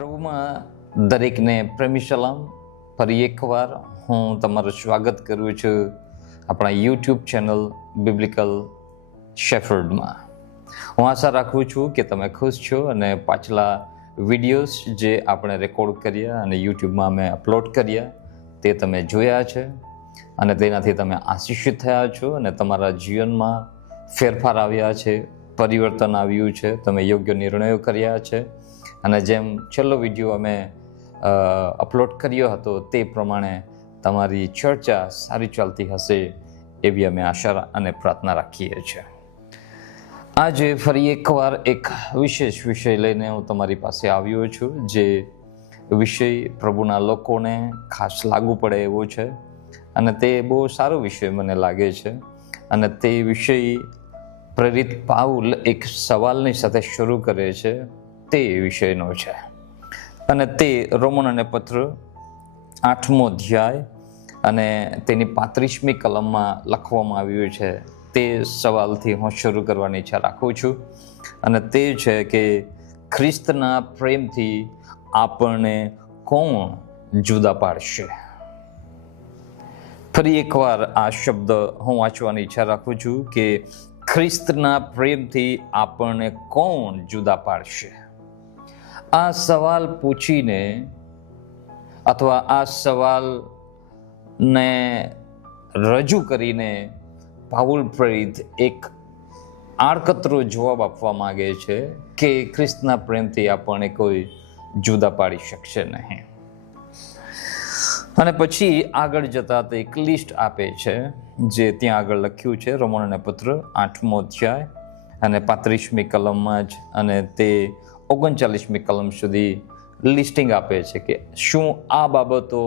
પ્રભુમાં દરેકને પ્રેમી સલામ. ફરી એકવાર હું તમારું સ્વાગત કરું છું આપણા યુટ્યુબ ચેનલ બિબ્લિકલ શેફર્ડમાં. હું આશા રાખું છું કે તમે ખુશ છો અને પાછલા વિડીયોઝ જે આપણે રેકોર્ડ કર્યા અને યુટ્યુબમાં અમે અપલોડ કર્યા તે તમે જોયા છે અને તેનાથી તમે આશીષિત થયા છો અને તમારા જીવનમાં ફેરફાર આવ્યા છે, પરિવર્તન આવ્યું છે, તમે યોગ્ય નિર્ણયો કર્યા છે અને જેમ છેલ્લો વિડીયો અમે અપલોડ કર્યો હતો તે પ્રમાણે તમારી ચર્ચા સારી ચાલતી હશે એવી અમે આશા અને પ્રાર્થના રાખીએ છીએ. આજે ફરી એકવાર એક વિશેષ વિષય લઈને હું તમારી પાસે આવ્યો છું. જે વિષય પ્રભુના લોકોને ખાસ લાગુ પડે એવો છે અને તે બહુ સારો વિષય મને લાગે છે. અને તે વિષય પ્રેરિત પાઉલ એક સવાલની સાથે શરૂ કરે છે તે વિષયનો છે અને તે રોમનોને પત્ર 8મો અધ્યાય અને તેની 35મી કલમમાં લખવામાં આવ્યું છે. તે સવાલથી હું શરૂ કરવાની ઈચ્છા રાખું છું અને તે છે કે ખ્રિસ્તના પ્રેમથી આપણને કોણ જુદા પાડશે. ફરી એકવાર આ શબ્દ હું વાંચવાની ઈચ્છા રાખું છું કે ખ્રિસ્તના પ્રેમથી આપણને કોણ જુદા પાડશે. આ સવાલ પૂછીને અથવા આ સવાલને રજૂ કરીને પાઉલ પ્રેરિત એક આડકતરો જવાબ આપવા માંગે છે કે ખ્રિસ્તના પ્રેમથી આપણને કોઈ જુદા પાડી શકશે નહીં. અને પછી આગળ જતા તે એક લિસ્ટ આપે છે જે ત્યાં આગળ લખ્યું છે રોમનોને પત્ર 8મો અધ્યાય અને 35મી કલમમાં જ અને તે 39મી કલમ સુધી લિસ્ટિંગ આપે છે કે શું આ બાબતો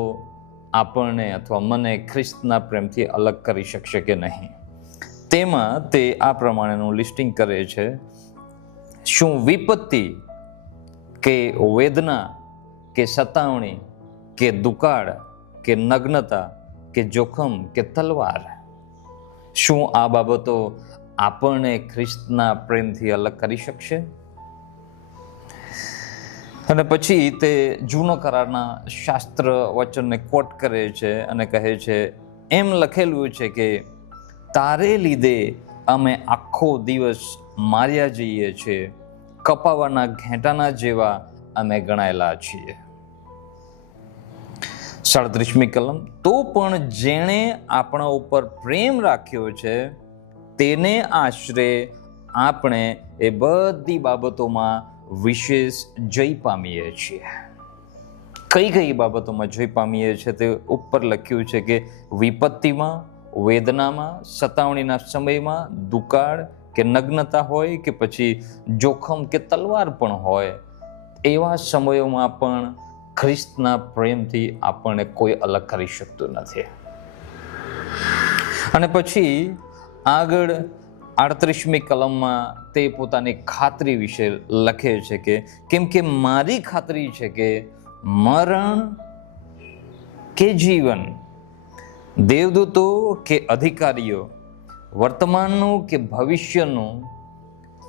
આપણને અથવા મને ખ્રિસ્તના પ્રેમથી અલગ કરી શકશે કે નહીં. તેમાં તે આ પ્રમાણેનું લિસ્ટિંગ કરે છે. શું વિપત્તિ કે વેદના કે સતાવણી કે દુકાળ કે નગ્નતા કે જોખમ કે તલવાર, શું આ બાબતો આપણને ખ્રિસ્તના પ્રેમથી અલગ કરી શકશે? અને પછી તે જૂનો કરારના શાસ્ત્ર વચનને કોટ કરે છે અને કહે છે એમ લખેલું છે કે તારે લીધે અમે આખો દિવસ માર્યા જઈએ છીએ, કપાવાના ઘેંટાના જેવા અમે ગણાયેલા છીએ. 37મી કલમ, તો પણ જેણે આપણા ઉપર પ્રેમ રાખ્યો છે તેને આશરે આપણે એ બધી બાબતોમાં વિશેષ જય પામીએ છીએ. કઈ કઈ બાબતોમાં જય પામીએ છીએ તે ઉપર લખ્યું છે કે વિપત્તિમાં, વેદનામાં, સતાવણીના સમયમાં, દુકાળ કે નગ્નતા હોય કે પછી જોખમ કે તલવાર પણ હોય, એવા સમયોમાં પણ ખ્રિસ્તના પ્રેમથી આપણને કોઈ અલગ કરી શકતું નથી. અને પછી આગળ 38મી કલમમાં તે પોતાની ખાતરી વિશે લખે છે કે કેમ કે મારી ખાતરી છે કે મરણ કે જીવન, દેવદૂતો કે અધિકારીઓ, વર્તમાનનું કે ભવિષ્યનું,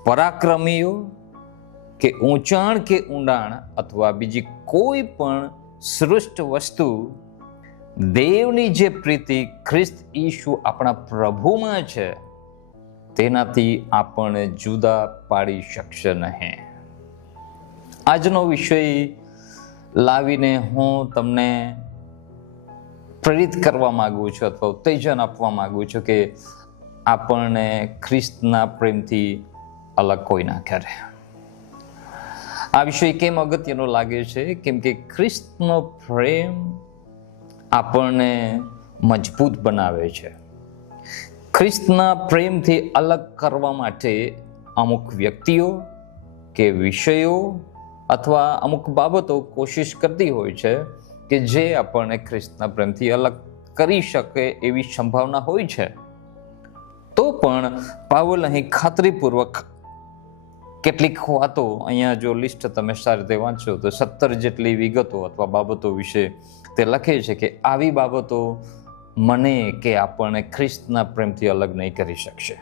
પરાક્રમીઓ કે ઊંચાણ કે ઊંડાણ અથવા બીજી કોઈ પણ સૃષ્ટ વસ્તુ દેવની જે પ્રીતિ ખ્રિસ્ત ઈસુ આપણા પ્રભુમાં છે તેનાથી આપણને જુદા પાડી શકશે નહીં. આજનો વિષય લાવીને હું તમને પ્રેરિત કરવા માગું છું અથવા ઉત્તેજન આપવા માગું છું કે આપણને ખ્રિસ્તના પ્રેમથી અલગ કોઈ ના કરે. આ વિષય કેમ અગત્યનો લાગે છે? કેમ કે ખ્રિસ્તનો પ્રેમ આપણને મજબૂત બનાવે છે. ખ્રિસ્તના પ્રેમથી અલગ કરવા માટે અમુક વ્યક્તિઓ કે વિષયો અથવા અમુક બાબતો કોશિશ કરતી હોય છે કે જે આપણને ખ્રિસ્તના પ્રેમથી અલગ કરી શકે એવી સંભાવના હોય છે. તો પણ પાઉલ અહીં ખાતરીપૂર્વક કેટલીક વાતો, અહીંયા જો લિસ્ટ તમે સારી રીતે વાંચો તો 17 જેટલી વિગતો અથવા બાબતો વિશે તે લખે છે કે આવી બાબતો મને કે આપણને ખ્રિસ્તના પ્રેમથી અલગ નહીં કરી શકશે.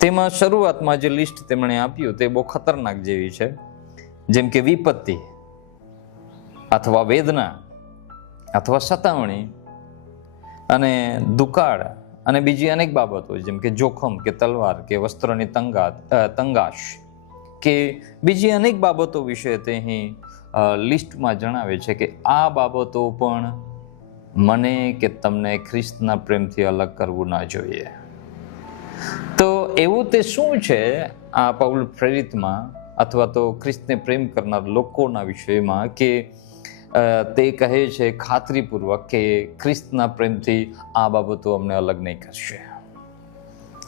તેમાં શરૂઆતમાં જે લિસ્ટ તેમણે આપ્યું તે બહુ ખતરનાક જેવી છે. જેમ કે વિપત્તિ, અથવા વેદના અથવા સતાવણી અને દુકાળ અને બીજી અનેક બાબતો જેમ કે જોખમ કે તલવાર કે વસ્ત્રની તંગાશ કે બીજી અનેક બાબતો વિશે તે અહીં લિસ્ટમાં જણાવે છે કે આ બાબતો પણ મને કે તમને ખ્રિસ્તના પ્રેમથી અલગ કરવું ના જોઈએ. તો એવું તે શું છે આ પૌલ પ્રેરિતમાં અથવા તો ખ્રિસ્તને પ્રેમ કરનાર લોકોના વિષયમાં કે તે કહે છે ખાતરીપૂર્વક કે ખ્રિસ્તના પ્રેમથી આ બાબતો અમને અલગ નહીં કરશે?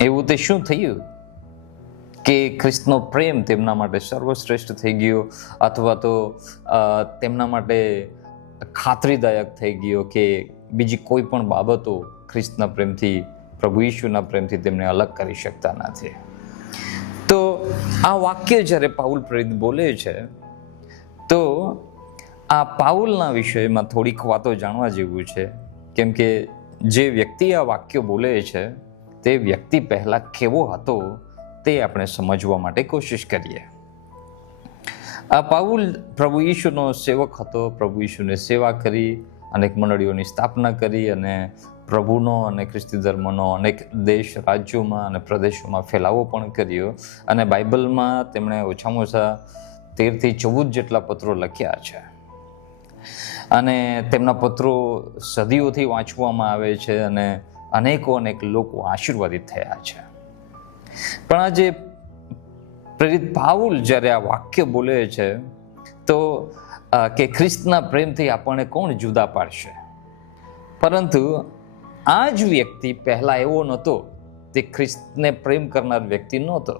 એવું તે શું થયું કે ખ્રિસ્તનો પ્રેમ તેમના માટે સર્વશ્રેષ્ઠ થઈ ગયો અથવા તો તેમના માટે ખાતરીદાયક થઈ ગયો કે બીજી કોઈ પણ બાબતો ખ્રિસ્તના પ્રેમથી, પ્રભુ ઈશુના પ્રેમથી તેમને અલગ કરી શકતા નથી? તો આ વાક્ય જ્યારે પાઉલ પ્રેરિત બોલે છે તો આ પાઉલના વિષયમાં થોડીક વાતો જાણવા જેવું છે, કેમ કે જે વ્યક્તિ આ વાક્ય બોલે છે તે વ્યક્તિ પહેલા કેવો હતો તે આપણે સમજવા માટે કોશિશ કરીએ. આ પાઉલ પ્રભુ ઈશુનો સેવક હતો. પ્રભુ ઈશુને સેવા કરી, અનેક મંડળીઓની સ્થાપના કરી અને પ્રભુનો અને ખ્રિસ્તી ધર્મનો અનેક દેશ, રાજ્યોમાં અને પ્રદેશોમાં ફેલાવો પણ કર્યો. અને બાઇબલમાં તેમણે ઓછામાં ઓછા 13 થી 14 જેટલા પત્રો લખ્યા છે અને તેમના પત્રો સદીઓથી વાંચવામાં આવે છે અને અનેક લોકો આશીર્વાદિત થયા છે. પણ આજે પ્રેરિત પાઉલ જ્યારે આ વાક્ય બોલે છે તો કે ખ્રિસ્તના પ્રેમથી આપણને કોણ જુદા પાડશે? પરંતુ આ જ વ્યક્તિ પહેલા એવો નહોતો. તે ખ્રિસ્તને પ્રેમ કરનાર વ્યક્તિ નહોતો.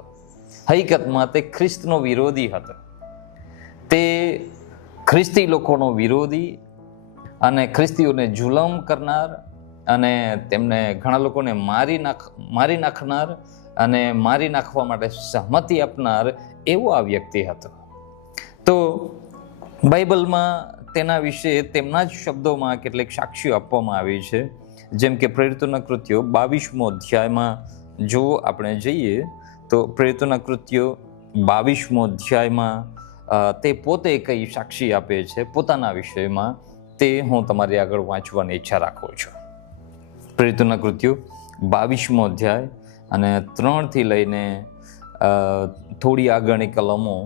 હકીકતમાં તે ખ્રિસ્તનો વિરોધી હતો. તે ખ્રિસ્તી લોકોનો વિરોધી અને ખ્રિસ્તીઓને જુલમ કરનાર અને તેમને ઘણા લોકોને મારી નાખનાર અને મારી નાખવા માટે સહમતિ આપનાર એવો આ વ્યક્તિ હતો. તો બાઇબલમાં તેના વિશે તેમના જ શબ્દોમાં કેટલીક સાક્ષીઓ આપવામાં આવી છે. જેમ કે પ્રેરિતોના કૃત્યો 22મો અધ્યાયમાં જો આપણે જઈએ તો પ્રેરિતોના કૃત્યો 22મો અધ્યાયમાં તે પોતે કઈ સાક્ષી આપે છે પોતાના વિષયમાં, તે હું તમારી આગળ વાંચવાની ઈચ્છા રાખું છું. પ્રેરિતોના કૃત્યો 22મો અધ્યાય અને 3 થી લઈને થોડી આગળની કલમો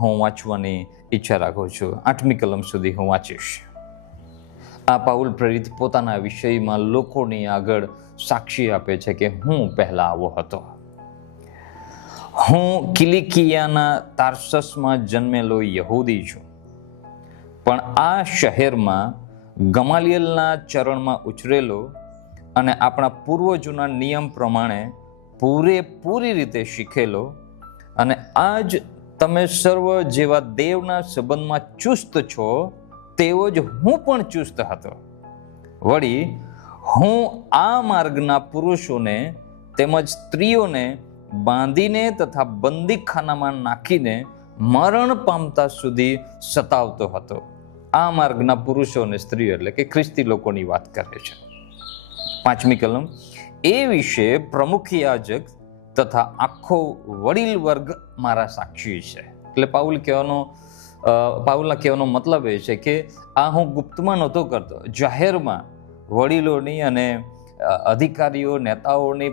હું વાંચવાની ઈચ્છા રાખું છું. 8મી કલમ સુધી હું વાંચીશ. આ પાઉલ પ્રેરિત પોતાના વિષયમાં લોકોની આગળ સાક્ષી આપે છે કે હું પહેલા આવો હતો. હું કિલિકિયાના તાર્સસમાં જન્મેલો યહૂદી છું, પણ આ શહેરમાં ગમાલિયેલના ચરણમાં ઉછરેલો અને આપણા પૂર્વજોના નિયમ પ્રમાણે પૂરેપૂરી રીતે શીખેલો અને આજ તમે સર્વ જેવા દેવના સંબંધમાં ચુસ્ત છો તેવો જ હું પણ ચુસ્ત હતો. વળી હું આ માર્ગના પુરુષોને તેમજ સ્ત્રીઓને બાંધીને તથા બંદીખાનામાં નાખીને મરણ પામતા સુધી સતાવતો હતો. આ માર્ગના પુરુષો અને સ્ત્રીઓ એટલે કે ખ્રિસ્તી લોકોની વાત કરે છે. 5મી કલમ, એ વિશે પ્રમુખ યાજક તથા આખો વડીલ વર્ગ મારા સાક્ષી છે. એટલે પાઉલના કહેવાનો મતલબ એ છે કે આ હું ગુપ્તમાં નહોતો કરતો, જાહેરમાં વડીલોની અને અધિકારીઓ, નેતાઓની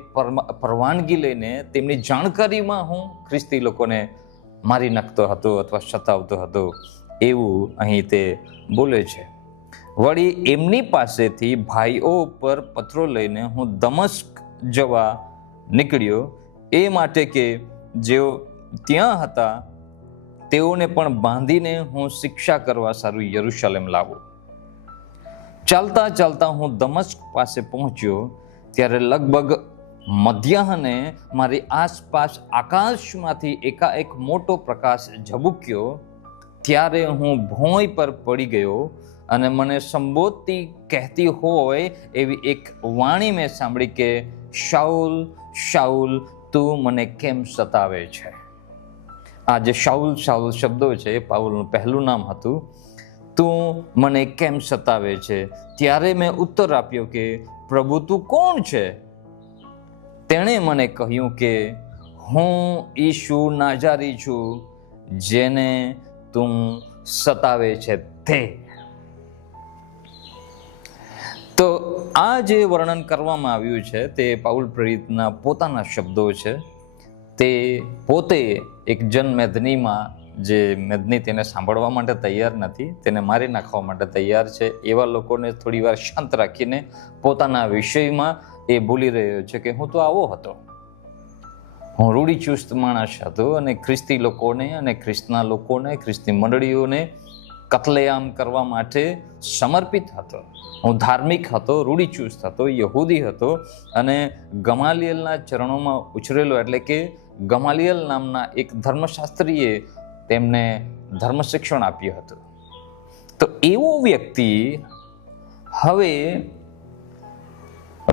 પરવાનગી લઈને તેમની જાણકારીમાં હું ખ્રિસ્તી લોકોને મારી નાખતો હતો અથવા સતાવતો હતો, એવું અહીં તે બોલે છે. વળી એમની પાસેથી ભાઈઓ ઉપર પત્રો લઈને હું દમસ્ક જવા નીકળ્યો, એ માટે કે જેઓ ત્યાં હતા તેઓને પણ બાંધીને હું શિક્ષા કરવા સારું યરુશલેમ લાવું. ચાલતા ચાલતા હું દમસ્ક પાસે પહોંચ્યો ત્યારે લગભગ મધ્યાહને મારી આસપાસ આકાશમાંથી એકાએક મોટો પ્રકાશ ઝબૂક્યો. ત્યારે હું ભોંય પર પડી ગયો અને મને સંબોધતી કહેતી હોય એવી એક વાણી મેં સાંભળી કે શાઉલ શાઉલ તું મને કેમ સતાવે છે? આ જે શાઉલ શાઉલ શબ્દો છે એ પાઉલનું પહેલું નામ હતું. તું મને કેમ સતાવે છે? ત્યારે મેં ઉત્તર આપ્યો કે પ્રભુ તું કોણ છે? તેણે મને કહ્યું કે હું ઈશુ નાજારી છું, જેને તું સતાવે છે તે. આ જે વર્ણન કરવામાં આવ્યું છે તે પાઉલ પ્રેરિતના પોતાના શબ્દો છે. તે પોતે એક જન મેદનીમાં, જે મેદની તેને સાંભળવા માટે તૈયાર નથી, તેને મારી નાખવા માટે તૈયાર છે, એવા લોકોને થોડી વાર શાંત રાખીને પોતાના વિષયમાં એ બોલી રહ્યો છે કે હું તો આવો હતો, હું રૂઢિચુસ્ત માણસ હતો અને ખ્રિસ્તી લોકોને અને ખ્રિસ્તના લોકોને, ખ્રિસ્તી મંડળીઓને કતલેઆમ કરવા માટે સમર્પિત હતો. હું ધાર્મિક હતો, રૂઢિચુસ્ત હતો, યહૂદી હતો અને ગમાલિયલના ચરણોમાં ઉછરેલો, એટલે કે ગમાલિયલ નામના એક ધર્મશાસ્ત્રીએ તેમને ધર્મ શિક્ષણ આપ્યું હતું. તો એવો વ્યક્તિ હવે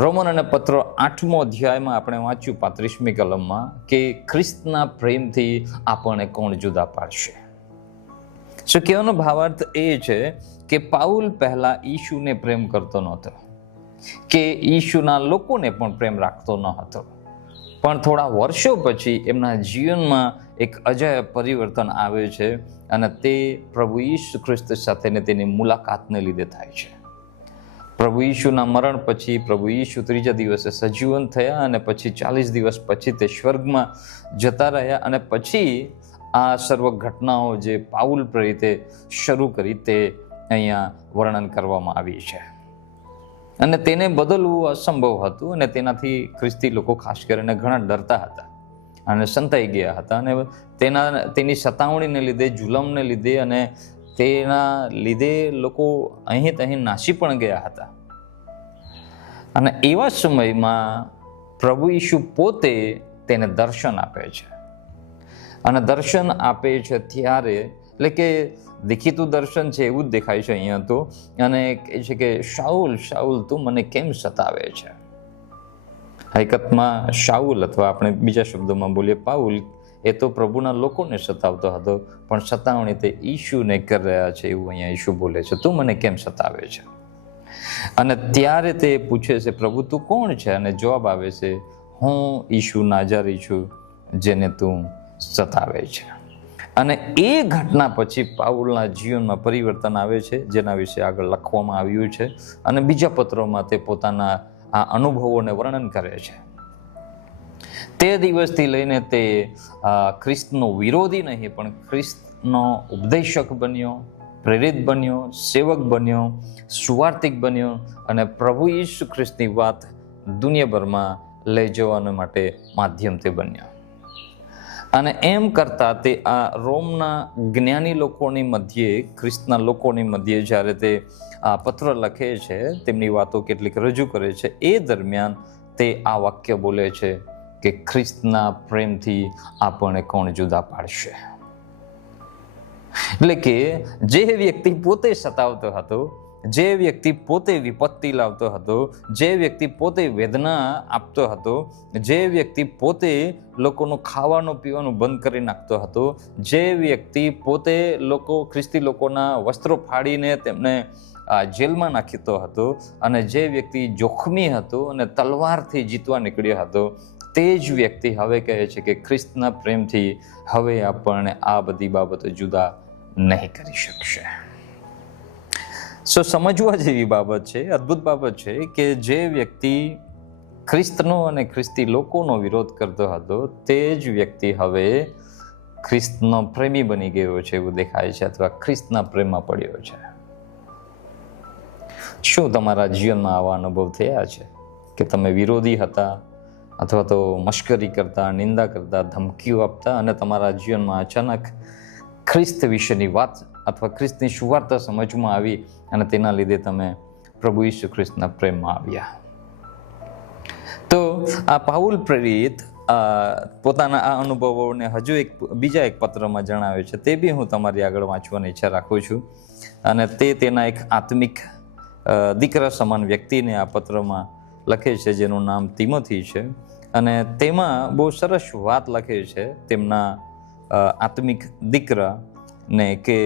રોમનોના પત્રો 8મો અધ્યાયમાં આપણે વાંચ્યું 35મી કલમમાં કે ખ્રિસ્તના પ્રેમથી આપણને કોણ જુદા પાડશે. શું કહેવાનો ભાવાર્થ એ છે કે પાઉલ પહેલા ઈશુને પ્રેમ કરતો નહોતો, કે ઈશુના લોકોને પણ પ્રેમ રાખતો ન હતો, પણ થોડા વર્ષો પછી એમના જીવનમાં એક અજાયબ પરિવર્તન આવે છે અને તે પ્રભુ ઈસુ ખ્રિસ્ત સાથેને તેની મુલાકાતને લીધે થાય છે. પ્રભુ ઈશુના મરણ પછી પ્રભુ ઈસુ ત્રીજા દિવસે સજીવન થયા અને પછી 40 દિવસ પછી તે સ્વર્ગમાં જતા રહ્યા અને પછી આ સર્વ ઘટનાઓ જે પાઉલ પ્રેરિતે શરૂ કરી તે અહીંયા વર્ણન કરવામાં આવી છે. અને તેને બદલવું અસંભવ હતું અને તેનાથી ખ્રિસ્તી લોકો ખાસ કરીને ઘણા ડરતા હતા અને સંતાઈ ગયા હતા અને તેની સતાવણીને લીધે, જુલમને લીધે અને તેના લીધે લોકો અહીં નાસી પણ ગયા હતા. અને એવા સમયમાં પ્રભુ ઈસુ પોતે તેને દર્શન આપે છે અને દર્શન આપે છે ત્યારે, એટલે કે દેખીતું દર્શન છે એવું જ દેખાય છે અહીંયા તો, અને કહે છે કે શાઉલ શાઉલ તું મને કેમ સતાવે છે. હકીકતમાં શાઉલ, અથવા આપણે બીજા શબ્દોમાં બોલીએ પાઉલ, એ તો પ્રભુના લોકોને સતાવતો હતો, પણ સતાવણી તે ઈશુને કરી રહ્યા છે એવું અહીંયા ઈશુ બોલે છે, તું મને કેમ સતાવે છે. અને ત્યારે તે પૂછે છે પ્રભુ તું કોણ છે, અને જવાબ આવે છે હું ઈશુ નાજારી છું જેને તું સતાવે છે. અને એ ઘટના પછી પાઉલના જીવનમાં પરિવર્તન આવે છે, જેના વિશે આગળ લખવામાં આવ્યું છે અને બીજા પત્રોમાં તે પોતાના આ અનુભવોને વર્ણન કરે છે. તે દિવસથી લઈને તે ખ્રિસ્તનો વિરોધી નહીં પણ ખ્રિસ્તનો ઉપદેશક બન્યો, પ્રેરિત બન્યો, સેવક બન્યો, સુવાર્તિક બન્યો અને પ્રભુ ઈસુ ખ્રિસ્તની વાત દુનિયાભરમાં લઈ જવા માટે માધ્યમ તે બન્યો. અને એમ કરતા તે આ રોમના જ્ઞાની લોકોની મધ્યે, ખ્રિસ્તના લોકોની મધ્યે જ્યારે તે આ પત્ર લખે છે, તેમની વાતો કેટલીક રજૂ કરે છે, એ દરમિયાન તે આ વાક્ય બોલે છે કે ખ્રિસ્તના પ્રેમથી આપણને કોણ જુદા પાડશે. એટલે કે જે વ્યક્તિ પોતે સતાવતો હતો, જે વ્યક્તિ પોતે વિપત્તિ લાવતો હતો, જે વ્યક્તિ પોતે વેદના આપતો હતો, જે વ્યક્તિ પોતે લોકોનું ખાવાનું પીવાનું બંધ કરી નાખતો હતો, જે વ્યક્તિ પોતે ખ્રિસ્તી લોકોના વસ્ત્રો ફાડીને તેમને જેલમાં નાખતો હતો અને જે વ્યક્તિ જોખમી હતો અને તલવારથી જીતવા નીકળ્યો હતો, તે જ વ્યક્તિ હવે કહે છે કે ખ્રિસ્તના પ્રેમથી હવે આપણને આ બધી બાબતો જુદા નહીં કરી શકશે. સમજવા જેવી બાબત છે, અદ્ભુત બાબત છે કે જે વ્યક્તિ ખ્રિસ્તનો અને ખ્રિસ્તી લોકોનો વિરોધ કરતો હતો, તે જ વ્યક્તિ હવે ખ્રિસ્તનો પ્રેમી બની ગયો છે એવું દેખાય છે, અથવા ખ્રિસ્તના પ્રેમમાં પડ્યો છે. શું તમારા જીવનમાં આવા અનુભવ થયા છે કે તમે વિરોધી હતા, અથવા તો મશ્કરી કરતા, નિંદા કરતા, ધમકીઓ આપતા અને તમારા જીવનમાં અચાનક ખ્રિસ્ત વિશેની વાત અથવા ખ્રિસ્તની સુવાર્તા સમજમાં આવી અને તેના લીધે તમે પ્રભુ ઈસુ ખ્રિસ્તના પ્રેમમાં આવ્યા? તો આ પાઉલ પ્રેરિત પોતાના આ અનુભવોને હજુ બીજા એક પત્રમાં જણાવે છે, તે બી હું તમારી આગળ વાંચવાની ઈચ્છા રાખું છું. અને તેના એક આત્મિક દીકરા સમાન વ્યક્તિને આ પત્રમાં લખે છે, જેનું નામ તિમોથી છે. અને તેમાં બહુ સરસ વાત લખે છે તેમના આત્મિક દીકરાને કે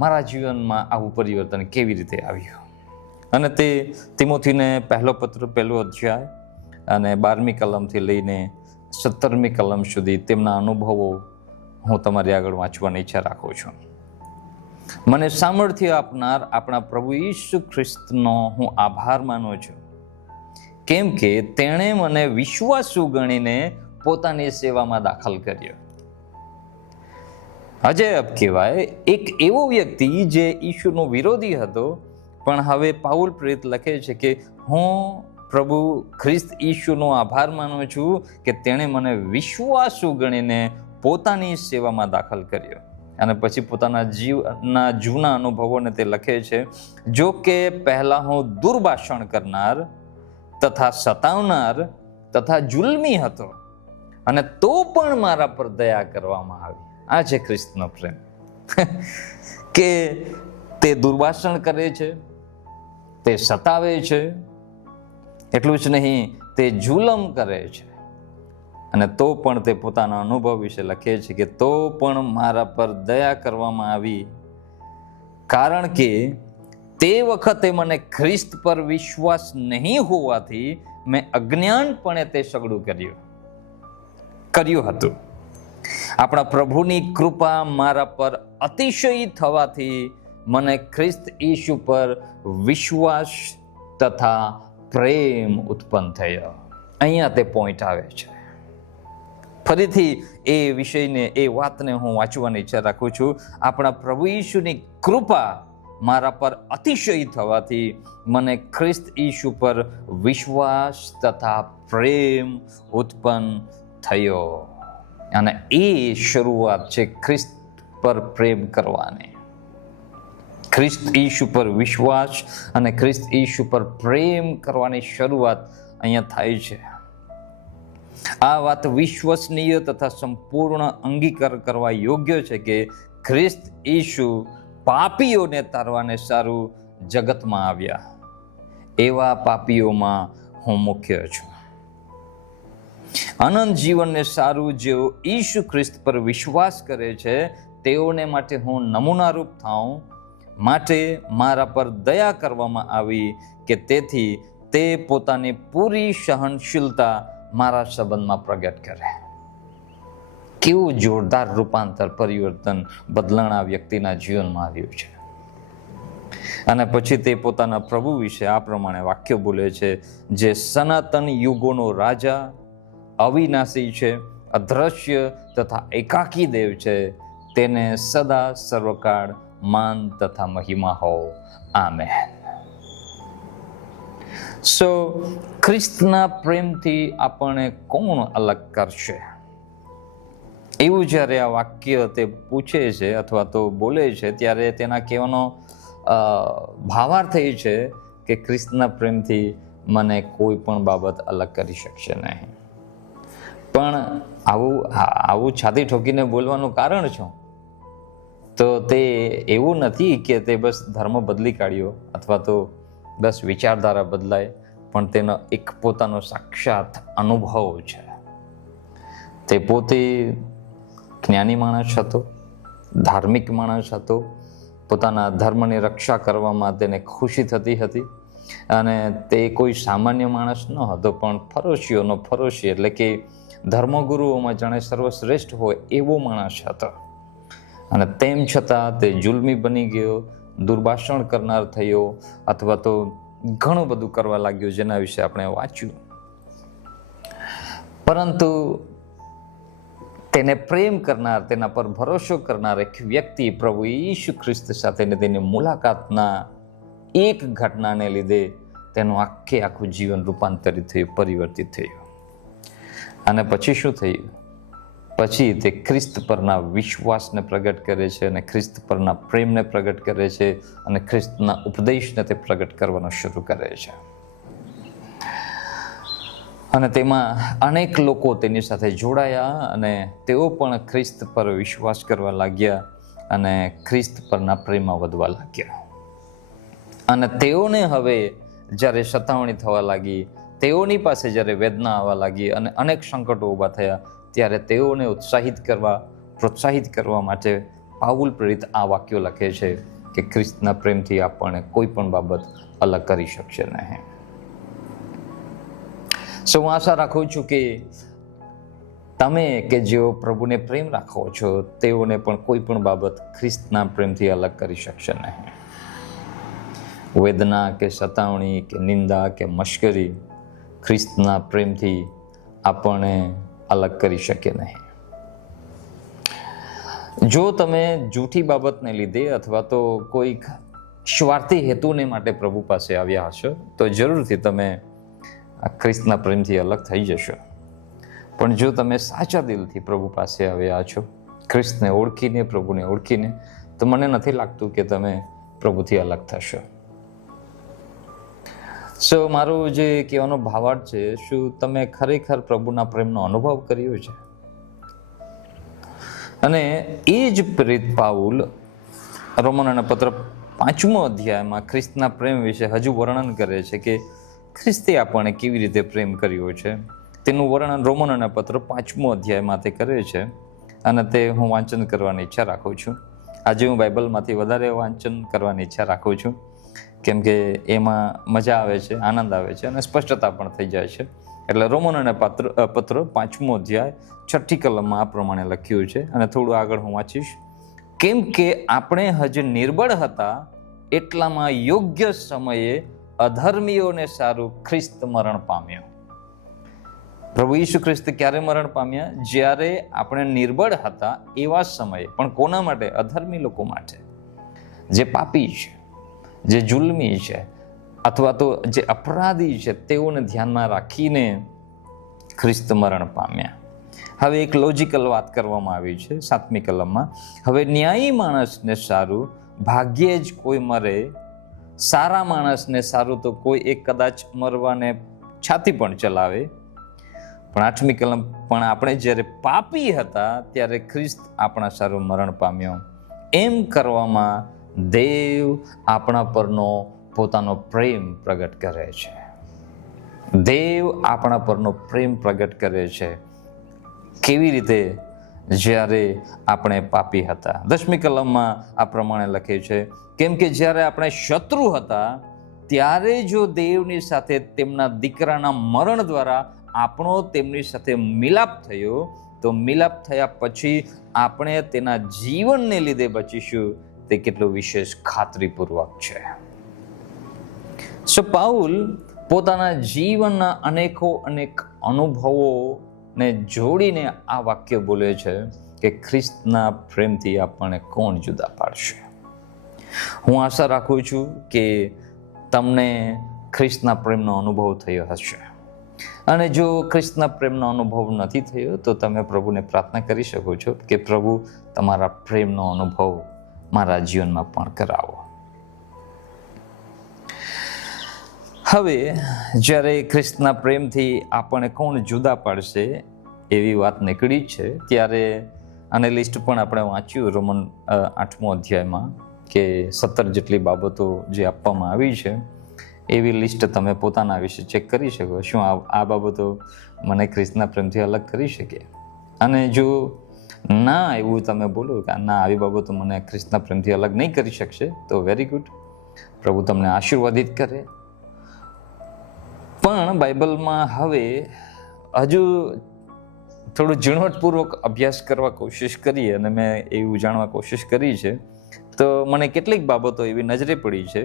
મારા જીવનમાં આવું પરિવર્તન કેવી રીતે આવ્યું. અને તે તિમોથીને પહેલો પત્ર, પહેલો અધ્યાય અને 12મી કલમથી લઈને 17મી કલમ સુધી તેમના અનુભવો હું તમારી આગળ વાંચવાની ઈચ્છા રાખું છું. મને સામર્થ્ય આપનાર આપણા પ્રભુ ઈસુ ખ્રિસ્તનો હું આભાર માનું છું, કેમ કે તેણે મને વિશ્વાસુ ગણીને પોતાની સેવામાં દાખલ કર્યો. અજયબ કહેવાય, એક એવો વ્યક્તિ જે ઈશુનો વિરોધી હતો, પણ હવે પાઉલ પ્રેરિત લખે છે કે હું પ્રભુ ખ્રિસ્ત ઈશુનો આભાર માનું છું કે તેણે મને વિશ્વાસુ ગણીને પોતાની સેવામાં દાખલ કર્યો. અને પછી પોતાના જીવના જૂના અનુભવોને તે લખે છે, જો કે પહેલા હું દુર્ભાષણ કરનાર તથા સતાવનાર તથા જુલ્મી હતો, અને તો પણ મારા પર દયા કરવામાં આવી. આ છે ખ્રિસ્તનો પ્રેમ કે તે દુર્ભાષણ કરે છે, તે સતાવે છે, એટલું જ નહીં તે જુલમ કરે છે, અને તો પણ તે પોતાના અનુભવ વિશે લખે છે કે તો પણ મારા પર દયા કરવામાં આવી, કારણ કે તે વખતે મને ખ્રિસ્ત પર વિશ્વાસ નહીં હોવાથી મેં અજ્ઞાનપણે તે સગડું કર્યું હતું. આપણા પ્રભુની કૃપા મારા પર અતિશય થવાથી મને ખ્રિસ્ત ઈસુ પર વિશ્વાસ તથા પ્રેમ ઉત્પન્ન થયો. અહીંયા તે પોઈન્ટ આવે છે. ફરીથી એ વિષયને, એ વાતને હું વાંચવાની ઈચ્છા રાખું છું. આપણા પ્રભુ ઈસુની કૃપા મારા પર અતિશય થવાથી મને ખ્રિસ્ત ઈસુ પર વિશ્વાસ તથા પ્રેમ ઉત્પન્ન થયો. અને એ શરૂઆત છે ખ્રિસ્ત પર પ્રેમ કરવાની. ખ્રિસ્ત ઈસુ પર વિશ્વાસ અને ખ્રિસ્ત ઈસુ પર પ્રેમ કરવાની શરૂઆત અહીંયા થાય છે. આ વાત વિશ્વસનીય તથા સંપૂર્ણ અંગીકાર કરવા યોગ્ય છે કે ખ્રિસ્ત ઈસુ પાપીઓને તારવાને સારું જગતમાં આવ્યા. એવા પાપીઓમાં હું મુખ્ય છું. અનંત જીવનને સારું જેઓ ઈસુ ખ્રિસ્ત પર વિશ્વાસ કરે છે તેઓને માટે હું નમૂનારૂપ થાઉં માટે મારા પર દયા કરવામાં આવી કે તેથી તે પોતાની પૂરી સહનશીલતા મારા સંબંધમાં પ્રગટ કરે. કેવું જોરદાર રૂપાંતર, પરિવર્તન, બદલાણ આ વ્યક્તિના જીવનમાં આવ્યું છે. અને પછી તે પોતાના પ્રભુ વિશે આ પ્રમાણે વાક્ય બોલે છે, જે સનાતન યુગોનો રાજા, અવિનાશી છે, અદ્રશ્ય તથા એકાકી દેવ છે, તેને સદા સર્વકાળ માન તથા મહિમા હો. આમેન. સો ખ્રિસ્તના પ્રેમથી આપણને કોણ અલગ કરશે? એવું જ્યારે આ વાક્ય તે પૂછે છે અથવા તો બોલે છે ત્યારે તેના કહેવાનો ભાવાર્થ એ છે કે ખ્રિસ્તના પ્રેમથી મને કોઈ પણ બાબત અલગ કરી શકશે નહીં. પણ આવું છાતી ઠોકીને બોલવાનું કારણ શું? તો તે એવું નથી કે તે બસ ધર્મ બદલી કાઢ્યો અથવા તો બસ વિચારધારા બદલાય, પણ તેનો એક પોતાનો સાક્ષાત અનુભવ છે. તે પોતે જ્ઞાની માણસ હતો, ધાર્મિક માણસ હતો, પોતાના ધર્મની રક્ષા કરવામાં તેને ખુશી થતી હતી, અને તે કોઈ સામાન્ય માણસ ન હતો, પણ ફરોશીઓનો ફરોશી એટલે કે ધર્મગુરુઓમાં જાણે સર્વશ્રેષ્ઠ હોય એવો માણસ હતો. અને તેમ છતાં તે જુલ્મી બની ગયો, દુર્ભાષણ કરનાર થયો, અથવા તો ઘણું બધું કરવા લાગ્યો જેના વિશે આપણે વાંચ્યું. પરંતુ તેને પ્રેમ કરનાર, તેના પર ભરોસો કરનાર એક વ્યક્તિ પ્રભુ ઈસુ ખ્રિસ્ત સાથેની તેની મુલાકાતના એક ઘટનાને લીધે તેનું આખું જીવન રૂપાંતરિત થયું, પરિવર્તિત થયું. અને પછી શું થયું? પછી તે ખ્રિસ્ત પરના વિશ્વાસને પ્રગટ કરે છે અને ખ્રિસ્ત પરના પ્રેમને પ્રગટ કરે છે અને ખ્રિસ્તના ઉપદેશને તે પ્રગટ કરવાનો શરૂ કરે છે. અને તેમાં અનેક લોકો તેની સાથે જોડાયા અને તેઓ પણ ખ્રિસ્ત પર વિશ્વાસ કરવા લાગ્યા અને ખ્રિસ્ત પરના પ્રેમમાં વધવા લાગ્યા. અને તેઓને હવે જ્યારે સતાવણી થવા લાગી, તેઓની પાસે જ્યારે વેદના આવવા લાગી અને અનેક સંકટો ઊભા થયા, ત્યારે તેઓને પ્રોત્સાહિત કરવા માટે પાઉલ પ્રેરિત આ વાક્યો લખે છે કે ખ્રિસ્તના પ્રેમથી આપણને કોઈ પણ બાબત અલગ કરી શકશે નહીં. હું આશા રાખું છું કે તમે કે જેઓ પ્રભુને પ્રેમ રાખો છો તેઓને પણ કોઈ પણ બાબત ખ્રિસ્તના પ્રેમથી અલગ કરી શકશે નહીં. વેદના કે સતાવણી કે નિંદા કે મશ્કરી ખ્રિસ્તના પ્રેમથી આપણને અલગ કરી શકે નહીં. જો તમે જૂઠી બાબતને લીધે અથવા તો કોઈક સ્વાર્થી હેતુને માટે પ્રભુ પાસે આવ્યા હશો તો જરૂરથી તમે ખ્રિસ્તના પ્રેમથી અલગ થઈ જશો. પણ જો તમે સાચા દિલથી પ્રભુ પાસે આવ્યા છો, ખ્રિસ્તને ઓળખીને, પ્રભુને ઓળખીને, તો મને નથી લાગતું કે તમે પ્રભુથી અલગ થશો. સો મારું જે કહેવાનો ભાવાર્થ છે, શું તમે ખરેખર પ્રભુના પ્રેમનો અનુભવ કર્યો છે? અને એ જ પ્રેરિત પાઉલ રોમનોના પત્ર 5મો અધ્યાયમાં ખ્રિસ્તના પ્રેમ વિશે હજુ વર્ણન કરે છે કે ખ્રિસ્તે આપણને કેવી રીતે પ્રેમ કર્યો છે. તેનું વર્ણન રોમનોના પત્ર 5મો અધ્યાયમાં તે કરે છે અને તે હું વાંચન કરવાની ઈચ્છા રાખું છું. આજે હું બાઇબલમાંથી વધારે વાંચન કરવાની ઈચ્છા રાખું છું, કેમ કે એમાં મજા આવે છે, આનંદ આવે છે અને સ્પષ્ટતા પણ થઈ જાય છે. એટલે રોમનોના પત્ર 5મો અધ્યાય 6ઠી કલમમાં આ પ્રમાણે લખ્યું છે અને થોડું આગળ હું વાંચીશ. કેમ કે આપણે હજી નિર્બળ હતા એટલામાં યોગ્ય સમયે અધર્મીઓને સારું ખ્રિસ્ત મરણ પામ્યો. પ્રભુ ઈસુ ખ્રિસ્ત ક્યારે મરણ પામ્યા? જ્યારે આપણે નિર્બળ હતા એવા સમયે. પણ કોના માટે? અધર્મી લોકો માટે, જે પાપી છે, જે જુલ્મી છે અથવા તો જે અપરાધી છે, તેઓને ધ્યાનમાં રાખીને ખ્રિસ્ત મરણ પામ્યા. હવે એક લોજિકલ વાત કરવામાં આવી છે 7મી કલમમાં. હવે ન્યાયી માણસને સારું ભાગ્યે જ કોઈ મરે, સારા માણસને સારું તો કોઈ એક કદાચ મરવાને છાતી પણ ચલાવે. પણ 8મી કલમ, પણ આપણે જ્યારે પાપી હતા ત્યારે ખ્રિસ્ત આપણા સારું મરણ પામ્યો. એમ કરવામાં દેવ આપણા પરનો પોતાનો પ્રેમ પ્રગટ કરે છે. દેવ આપણા પરનો પ્રેમ પ્રગટ કરે છે. કેવી રીતે? જ્યારે આપણે પાપી હતા. 10મી કલમમાં આ પ્રમાણે લખે છે, કેમ કે જ્યારે આપણે શત્રુ હતા ત્યારે જો દેવની સાથે તેમના દીકરાના મરણ દ્વારા આપણો તેમની સાથે મિલાપ થયો, તો મિલાપ થયા પછી આપણે તેના જીવનને લીધે બચીશું. તે કેટલું વિશેષ ખાતરીપૂર્વક છે. સો પાઉલ પોતાના જીવનના અનેક અનુભવોને જોડીને આ વાક્ય બોલે છે કે ખ્રિસ્તના પ્રેમથી આપણને કોણ જુદા પાડશે. હું આશા રાખું છું કે તમને ખ્રિસ્તના પ્રેમનો અનુભવ થયો હશે. અને જો ખ્રિસ્તના પ્રેમનો અનુભવ નથી થયો તો તમે પ્રભુને પ્રાર્થના કરી શકો છો કે પ્રભુ તમારા પ્રેમનો અનુભવ મારા જીવનમાં પણ કરાવો. હવે જ્યારે ખ્રિસ્તના પ્રેમથી આપણને કોણ જુદા પાડશે એવી વાત નીકળી છે, ત્યારે આને લિસ્ટ પણ આપણે વાંચ્યું રોમન 8મો અધ્યાયમાં કે 17 જેટલી બાબતો જે આપવામાં આવી છે. એવી લિસ્ટ તમે પોતાના વિશે ચેક કરી શકો. શું આ બાબતો મને ખ્રિસ્તના પ્રેમથી અલગ કરી શકે? અને જો ના એવું તમે બોલો કે ના, આવી બાબતો મને ખ્રિસ્તના પ્રેમથી અલગ નહીં કરી શકશે, તો વેરી ગુડ, પ્રભુ તમને આશીર્વાદિત કરે. પણ બાઇબલમાં હવે હજુ થોડું ઝીણવટપૂર્વક અભ્યાસ કરવા કોશિશ કરી અને મેં એવું જાણવા કોશિશ કરી છે, તો મને કેટલીક બાબતો એવી નજરે પડી છે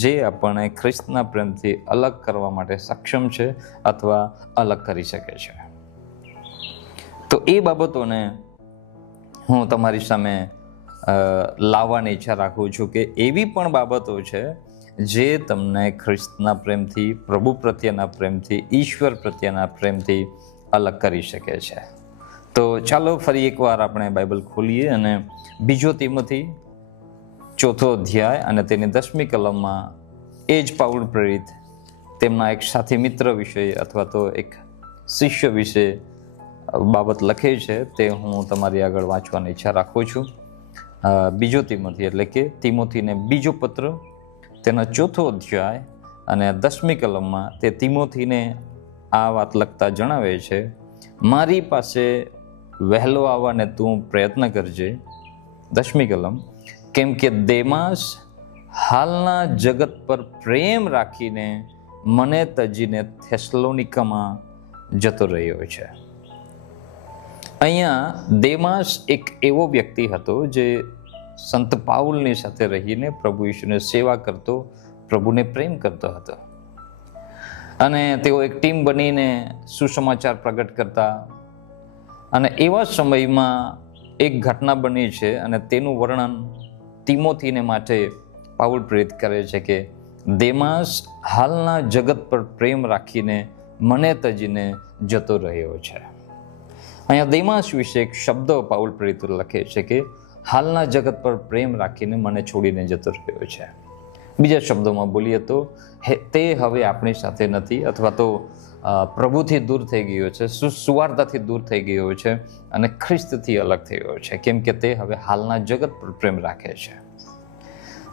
જે આપણને ખ્રિસ્તના પ્રેમથી અલગ કરવા માટે સક્ષમ છે અથવા અલગ કરી શકે છે. તો એ બાબતોને હું તમારી સામે લાવવાની ઈચ્છા રાખું છું કે એવી પણ બાબતો છે જે તમને ખ્રિસ્તના પ્રેમથી, પ્રભુ પ્રત્યેના પ્રેમથી, ઈશ્વર પ્રત્યેના પ્રેમથી અલગ કરી શકે છે. તો ચાલો ફરી એકવાર આપણે બાઇબલ ખોલીએ અને 2 તિમોથી 4થો અધ્યાય અને તેની 10મી કલમમાં એ જ પાઉલ પ્રેરિત તેમના એક સાથી મિત્ર વિશે અથવા તો એક શિષ્ય વિશે બાબત લખે છે, તે હું તમારી આગળ વાંચવાની ઈચ્છા રાખું છું. 2 તિમોથી એટલે કે તિમોથીને બીજો પત્ર, તેનો 4થો અધ્યાય અને 10મી કલમમાં તે તિમોથીને આ વાત લખતા જણાવે છે, મારી પાસે વહેલો આવવાને તું પ્રયત્ન કરજે. 10મી કલમ, કેમ કે દેમાસ હાલના જગત પર પ્રેમ રાખીને મને તજીને થેસલોનિકામાં જતો રહ્યો છે. અહીંયા દેમાસ એક એવો વ્યક્તિ હતો જે સંત પાઉલની સાથે રહીને પ્રભુ ઈસુની સેવા કરતો, પ્રભુને પ્રેમ કરતો હતો. અને તેઓ એક ટીમ બનીને સુસમાચાર પ્રગટ કરતા. અને એવા સમયમાં એક ઘટના બની છે અને તેનું વર્ણન તિમોથીને માટે પાઉલ પ્રેરિત કરે છે કે દેમાસ હાલના જગત પર પ્રેમ રાખીને મને તજીને જતો રહ્યો છે. અહીંયા દેમાસ વિશે એક શબ્દ પાઉલ પ્રેરિત લખે છે કે હાલના જગત પર પ્રેમ રાખીને મને છોડીને જતો રહ્યો છે. બીજા શબ્દોમાં બોલીએ તો તે હવે આપણી સાથે નથી, અથવા તો પ્રભુથી દૂર થઈ ગયો છે, સુવાર્તાથી દૂર થઈ ગયો છે અને ખ્રિસ્તથી અલગ થયો છે, કેમ કે તે હવે હાલના જગત પર પ્રેમ રાખે છે.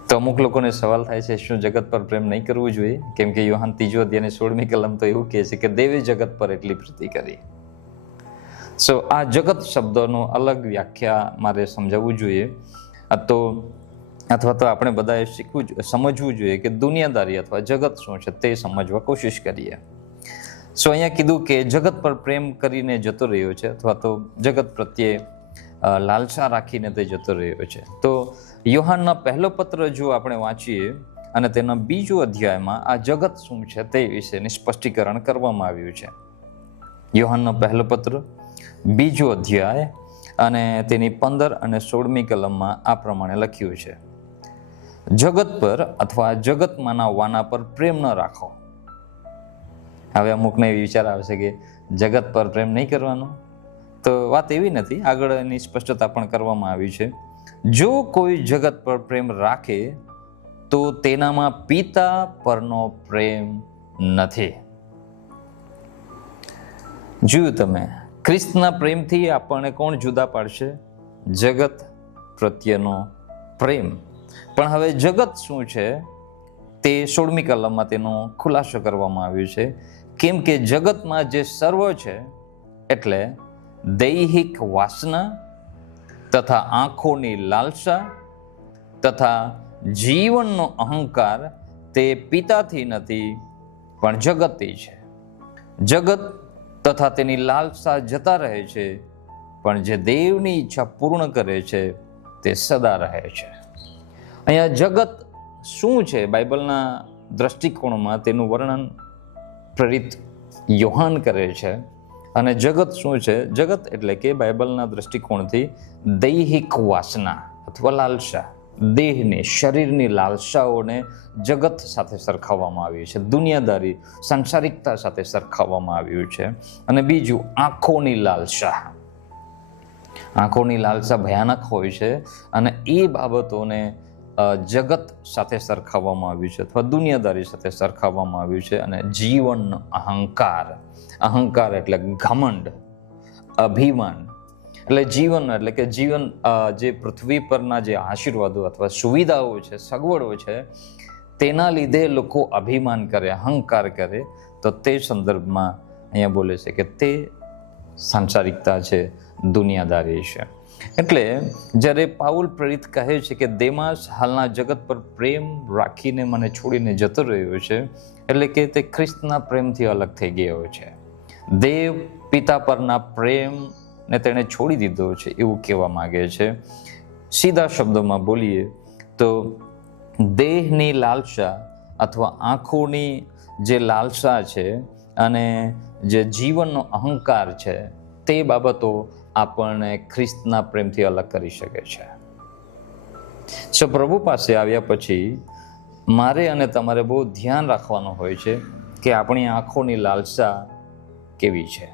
તો અમુક લોકોને સવાલ થાય છે, શું જગત પર પ્રેમ નહીં કરવું જોઈએ? કેમ કે યોહાન 3:16 કલમ તો એવું કહે છે કે દેવે જગત પર એટલી પ્રીતિ કરી. સો આ જગત શબ્દનો અલગ વ્યાખ્યા મારે સમજાવવું જોઈએ. અથવા તો આપણે બધાએ સમજવું જોઈએ કે દુનિયાદારી અથવા જગત શું છે તે સમજવા કોશિશ કરીએ. સો અહીંયા કીધું કે જગત પર પ્રેમ કરીને જતો રહ્યો છે, અથવા તો જગત પ્રત્યે લાલસા રાખીને તે જતો રહ્યો છે. તો યોહાનના પહેલો પત્ર જો આપણે વાંચીએ અને તેના બીજો અધ્યાયમાં આ જગત શું છે તે વિશેની સ્પષ્ટીકરણ કરવામાં આવ્યું છે. યોહાનનો પહેલો પત્ર બીજો અધ્યાય અને તેની 15 અને 16મી કલમમાં આ પ્રમાણે લખ્યું છે: જગત પર અથવા જગતમાંના વાના પર પ્રેમ ન રાખો. હવે અમુકને વિચાર આવશે કે જગત પર પ્રેમ નહીં કરવાનો. તો વાત એવી નથી, આગળ એની સ્પષ્ટતા પણ કરવામાં આવી છે. જો કોઈ જગત પર પ્રેમ રાખે તો તેનામાં પિતા પરનો પ્રેમ નથી. જોયું તમે, ખ્રિસ્તના પ્રેમથી આપણને કોણ જુદા પાડશે? જગત પ્રત્યેનો પ્રેમ. પણ હવે જગત શું છે તે 16મી કલમમાં તેનો ખુલાસો કરવામાં આવ્યો છે. કેમ કે જગતમાં જે સર્વ છે, એટલે દૈહિક વાસના તથા આંખોની લાલસા તથા જીવનનો અહંકાર તે પિતાથી નથી પણ જગતથી છે. જગત તથા તેની લાલસા જતા રહે છે, પણ જે દેવની ઈચ્છા પૂર્ણ કરે છે તે સદા રહે છે. અહીંયા જગત શું છે બાઇબલના દ્રષ્ટિકોણમાં તેનું વર્ણન પ્રેરિત યોહાન કરે છે. અને જગત શું છે? જગત એટલે કે બાઇબલના દ્રષ્ટિકોણથી દૈહિક વાસના અથવા લાલસા, દેહની, શરીરની લાલસાઓને જગત સાથે સરખાવવામાં આવ્યું છે. દુનિયાદારી, સાંસારિકતા સાથે સરખાવવામાં આવ્યું છે. અને બીજું આંખોની લાલસા. આંખોની લાલસા ભયાનક હોય છે અને એ બાબતોને જગત સાથે સરખાવવામાં આવ્યું છે અથવા દુનિયાદારી સાથે સરખાવવામાં આવ્યું છે. અને જીવનનો અહંકાર, અહંકાર એટલે ઘમંડ, અભિમાન. એટલે જીવન એટલે કે જીવન જે પૃથ્વી પરના જે આશીર્વાદો અથવા સુવિધાઓ છે, સગવડો છે, તેના લીધે લોકો અભિમાન કરે, અહંકાર કરે. તો તે સંદર્ભમાં અહીંયા બોલે છે કે તે સાંસારિકતા છે, દુનિયાદારી છે. એટલે જ્યારે પાઉલ પ્રેરિત કહે છે કે દેમાસ હાલના જગત પર પ્રેમ રાખીને મને છોડીને જતો રહ્યો છે, એટલે કે તે ખ્રિસ્તના પ્રેમથી અલગ થઈ ગયો છે. દેવ પિતા પરના પ્રેમને તેણે છોડી દીધો છે એવું કહેવા માંગે છે. સીધા શબ્દોમાં બોલીએ તો દેહની લાલસા અથવા આંખોની જે લાલસા છે અને જે જીવનનો અહંકાર છે, તે બાબતો આપણને ખ્રિસ્તના પ્રેમથી અલગ કરી શકે છે. સો પ્રભુ પાસે આવ્યા પછી મારે અને તમારે બહુ ધ્યાન રાખવાનું હોય છે કે આપણી આંખોની લાલસા કેવી છે.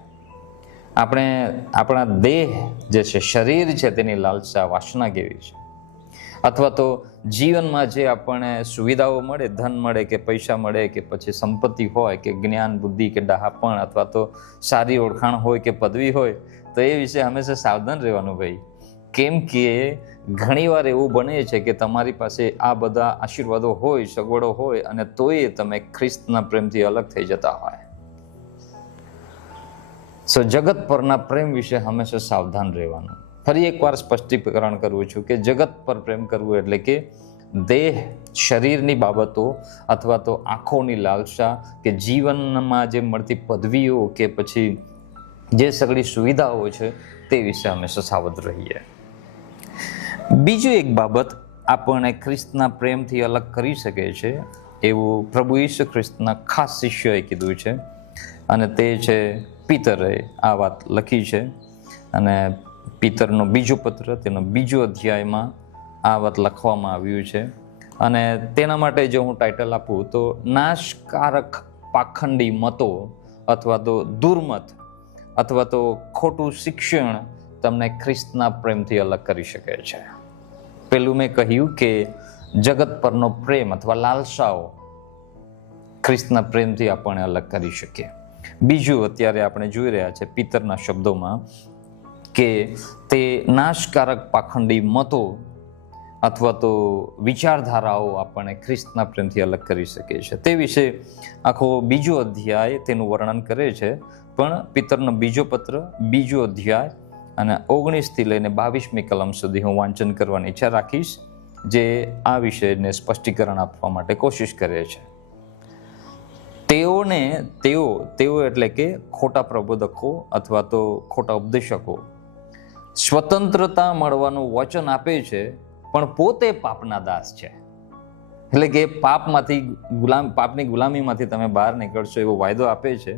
આપણે આપણા દેહ જે છે, શરીર છે, તેની લાલસા, વાસના કેવી છે. અથવા તો જીવનમાં જે આપણને સુવિધાઓ મળે, ધન મળે કે પૈસા મળે કે પછી સંપત્તિ હોય કે જ્ઞાન, બુદ્ધિ કે ડહાપણ, અથવા તો સારી ઓળખાણ હોય કે પદવી હોય, તો એ વિશે હંમેશા સાવધાન રહેવાનું ભાઈ. કેમ કે ઘણીવાર એવું બને છે કે તમારી પાસે આ બધા આશીર્વાદો હોય, સગવડો હોય, અને તોય તમે ખ્રિસ્તના પ્રેમથી અલગ થઈ જતા હોય. સો જગત પરના પ્રેમ વિશે હંમેશા સાવધાન રહેવાનું. ફરી એકવાર સ્પષ્ટીકરણ કરું છું કે જગત પર પ્રેમ કરવું એટલે કે દેહ, શરીરની બાબતો અથવા તો આંખોની લાલસા કે જીવનમાં જે મળતી પદવીઓ કે પછી જે સગળી સુવિધાઓ છે તે વિશે હંમેશા સાવધ રહીએ. બીજું એક બાબત આપણને ખ્રિસ્તના પ્રેમથી અલગ કરી શકે છે એવું પ્રભુ ઈસુ ખ્રિસ્તના ખાસ શિષ્યોએ કીધું છે, અને તે છે પિતરે આ વાત લખી છે. અને પિતરનો બીજો પત્ર, તેનો બીજો અધ્યાયમાં આ વાત લખવામાં આવ્યું છે. અને તેના માટે જો હું ટાઇટલ આપું તો નાશકારક પાખંડી મતો અથવા તો દુર્મત અથવા તો ખોટું શિક્ષણ તમને ખ્રિસ્તના પ્રેમથી અલગ કરી શકે છે. પેલું મેં કહ્યું કે જગત પરનો પ્રેમ અથવા લાલસાઓ ખ્રિસ્તના પ્રેમથી આપણને અલગ કરી શકે. બીજું અત્યારે આપણે જોઈ રહ્યા છે પિતરના શબ્દોમાં કે તે નાશકારક પાખંડી મતો અથવા તો વિચારધારાઓ આપણને ખ્રિસ્તના પ્રેમથી અલગ કરી શકે છે. તે વિશે આખો બીજો અધ્યાય તેનું વર્ણન કરે છે. પણ પિતરનો બીજો પત્ર, બીજો અધ્યાય અને 19થી લઈને 22મી કલમ સુધી હું વાંચન કરવાની ઈચ્છા રાખીશ, જે આ વિષયને સ્પષ્ટીકરણ આપવા માટે કોશિશ કરે છે. તેઓ એટલે કે ખોટા પ્રબોધકો અથવા તો ખોટા ઉપદેશકો સ્વતંત્રતા મળવાનું વચન આપે છે, પણ પોતે પાપના દાસ છે. એટલે કે પાપની ગુલામીમાંથી તમે બહાર નીકળશો એવો વાયદો આપે છે,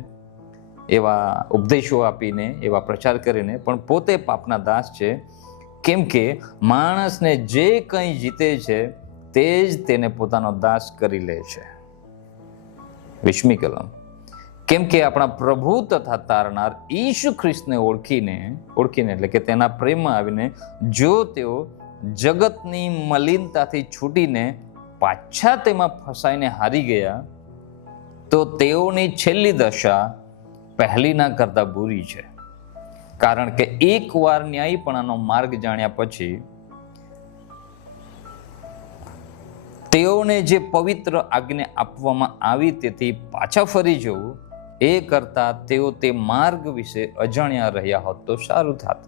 એવા ઉપદેશો આપીને, એવા પ્રચાર કરીને, પણ પોતે પાપના દાસ છે. કેમ કે માણસને જે કંઈ જીતે છે તે જ તેને પોતાનો દાસ કરી લે છે. 20મી કલમ. કેમ કે આપણા પ્રભુ તથા તારનાર ઈસુ ખ્રિસ્તને ઓળખીને એટલે કે તેના પ્રેમમાં આવીને જો તેઓ જગતની મલિનતાથી છૂટીને પાછા તેમાં ફસાઈને હારી ગયા, તો તેઓની છેલ્લી દશા પહેલીના કરતા બુરી છે. કારણ કે એકવાર ન્યાયીપણાનો માર્ગ જાણ્યા પછી તેઓને જે પવિત્ર આજ્ઞા આપવામાં આવી તેથી પાછા ફરી જવું, એ કરતા તેઓ તે માર્ગ વિશે અજાણ્યા રહ્યા હોત તો સારું થાત.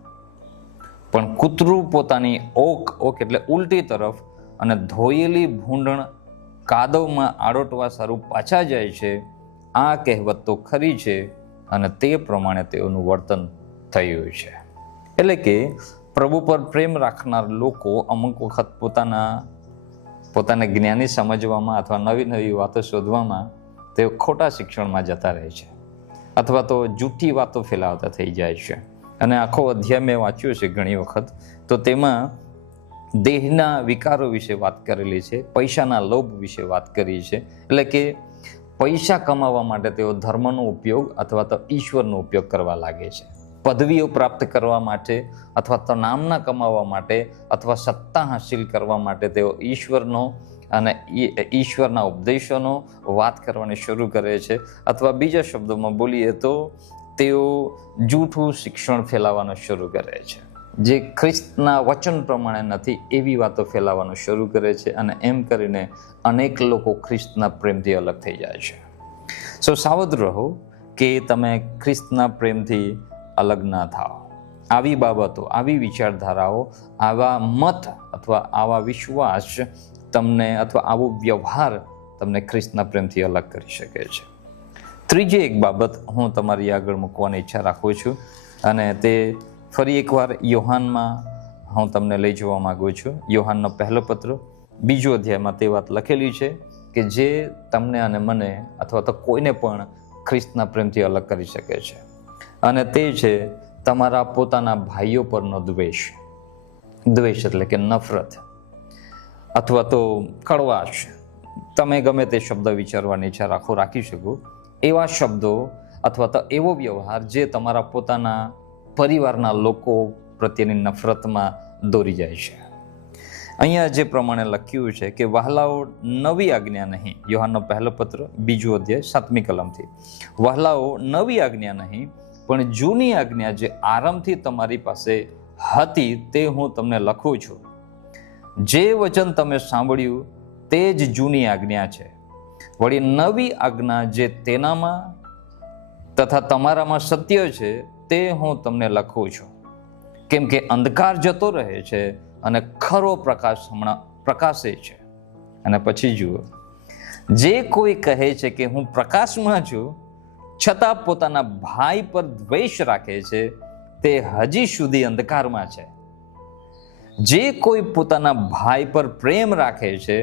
પણ કૂતરું પોતાની ઓક એટલે ઉલટી તરફ અને ધોયેલી ભૂંડણ કાદવમાં આડોટવા સારું પાછા જાય છે. આ કહેવત તો ખરી છે અને તે પ્રમાણે તેઓનું વર્તન થયું છે. એટલે કે પ્રભુ પર પ્રેમ રાખનાર લોકો અમુક વખત પોતાને જ્ઞાની સમજવામાં અથવા નવી વાતો શોધવામાં તેઓ ખોટા શિક્ષણમાં જતા રહે છે, અથવા તો જૂઠી વાતો ફેલાવતા થઈ જાય છે. અને આખો અધ્યાય મેં વાંચ્યો છે ઘણી વખત, તો તેમાં દેહના વિકારો વિશે વાત કરેલી છે, પૈસાના લોભ વિશે વાત કરી છે. એટલે કે પૈસા કમાવા માટે તેઓ ધર્મનો ઉપયોગ અથવા તો ઈશ્વરનો ઉપયોગ કરવા લાગે છે. પદવીઓ પ્રાપ્ત કરવા માટે અથવા તો નામના કમાવા માટે અથવા સત્તા હાંસિલ કરવા માટે તેઓ ઈશ્વરનો અને ઈશ્વરના ઉપદેશોનો વાત કરવાની શરૂ કરે છે. અથવા બીજા શબ્દોમાં બોલીએ તો તેઓ જૂઠું શિક્ષણ ફેલાવવાનું શરૂ કરે છે, જે ખ્રિસ્તના વચન પ્રમાણે નથી એવી વાતો ફેલાવવાનું શરૂ કરે છે. અને એમ કરીને અનેક લોકો ખ્રિસ્તના પ્રેમથી અલગ થઈ જાય છે. સાવધ રહો કે તમે ખ્રિસ્તના પ્રેમથી અલગ ના થાઓ. આવી બાબતો, આવી વિચારધારાઓ, આવા મત અથવા આવા વિશ્વાસ તમને અથવા આવો વ્યવહાર તમને ખ્રિસ્તના પ્રેમથી અલગ કરી શકે છે. ત્રીજી એક બાબત હું તમારી આગળ મૂકવાની ઈચ્છા રાખું છું, અને તે ફરી એકવાર યોહાનમાં હું તમને લઈ જવા માંગુ છું. યોહાનનો પહેલો પત્ર, બીજો અધ્યાયમાં તે વાત લખેલી છે કે જે તમને અને મને અથવા તો કોઈને પણ ખ્રિસ્તના પ્રેમથી અલગ કરી શકે છે. અને તે છે તમારા પોતાના ભાઈઓ પરનો દ્વેષ એટલે કે નફરત અથવા તો કડવાશ. તમે ગમે તે શબ્દ વિચારવાની ઈચ્છા રાખી શકો એવા શબ્દો અથવા તો એવો વ્યવહાર જે તમારા પોતાના પરિવારના લોકો પ્રત્યેની નફરતમાં દોરી જાય છે. અહીંયા જે પ્રમાણે લખ્યું છે કે વહાલાઓ નવી આજ્ઞા નહીં, યોહાનનો પહેલો પત્ર બીજો અધ્યાય 7મી કલમથી, વહાલાઓ નવી આજ્ઞા નહીં પણ જૂની આજ્ઞા જે આરંભથી તમારી પાસે હતી તે હું તમને લખું છું. જે વચન તમે સાંભળ્યું તે જ જૂની આજ્ઞા છે. વળી નવી આજ્ઞા જે તેનામાં તથા તમારામાં સત્ય છે તે હું તમને લખું છું. કેમ કે અંધકાર જતો રહે છે અને ખરો પ્રકાશ હમણાં પ્રકાશે છે. અને પછી જુઓ, જે કોઈ કહે છે કે હું પ્રકાશમાં છું છતાં પોતાના ભાઈ પર દ્વેષ રાખે છે તે હજી સુધી અંધકારમાં છે. જે કોઈ પોતાના ભાઈ પર પ્રેમ રાખે છે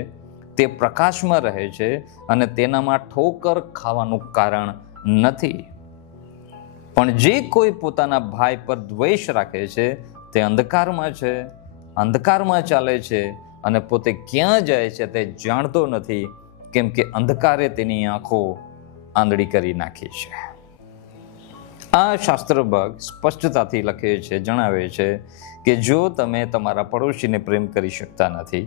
તે પ્રકાશમાં રહે છે અને તેનામાં ઠોકર ખાવાનું કારણ નથી. પણ જે કોઈ પોતાના ભાઈ પર દ્વેષ રાખે છે તે અંધકારમાં છે, અંધકારમાં ચાલે છે અને પોતે ક્યાં જાય છે તે જાણતો નથી, કેમ કે અંધકારે તેની આંખો આંધળી કરી નાખી છે. આ શાસ્ત્ર ભાગ સ્પષ્ટતાથી લખે છે, જણાવે છે કે જો તમે તમારા પડોશીને પ્રેમ કરી શકતા નથી,